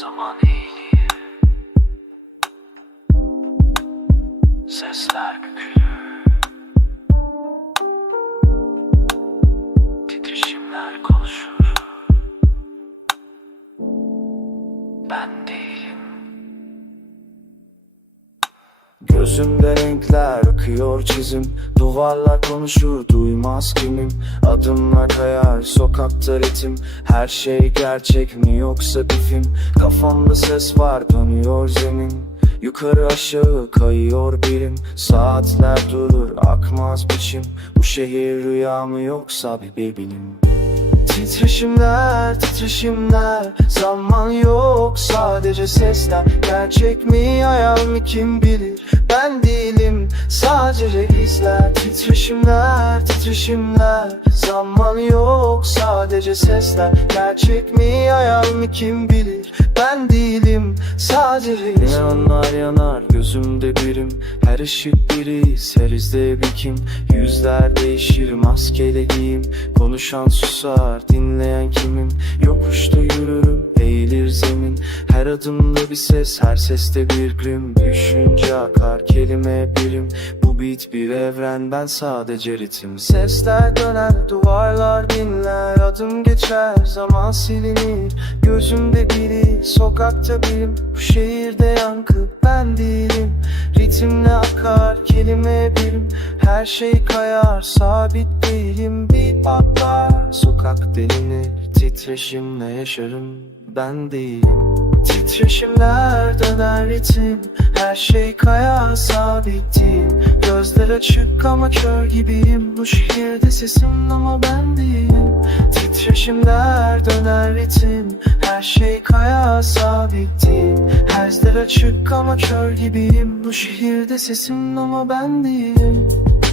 zaman iyiliği Sesler gülür. Titreşimler konuşur. Ben değilim Gözümde renkler akıyor çizim. Duvarlar konuşur duymaz kimim? Adımla kayar sokakta ritim Her şey gerçek mi yoksa bir film? Kafamda ses var dönüyor zemin. Yukarı aşağı kayıyor birim. Saatler durur akmaz biçim. Bu şehir rüya mı yoksa bir bilim Titreşimler, titreşimler. Zaman yok sadece sesler. Gerçek mi hayal mi kim bilir? Ben değilim sadece izler sadece sesler. Gerçek mi hayal mi kim bilir? Ben değilim sadece Neonlar yanar gözümde birim. Her ışık biriz her izde bir kim Yüzler değişir maskele giyim. Konuşan susar dinleyen kimim? Yokuşta yürürüm eğilir zemin. Her adımda bir ses her seste bir grim Düşünce akar kelime birim. Bu beat bir evren ben sadece ritim. Sesler döner duvarlar dinler Adım geçer zaman silinir. Gözümde biri sokakta birim Bu şehirde yankı ben değilim. Ritimle akar kelime birim. Her şey kayar sabit değilim. Bir patlar sokak delinir Titreşimle yaşarım ben değilim. Titreşimler döner ritim. Her şey kayar sabit ama kör gibiyim. Bu şehirde sesim ama ben değilim. Titreşimler döner ritim. Her şey kayar sabit değil. Gözler açık ama kör gibiyim. Bu şehirde sesim ama ben değilim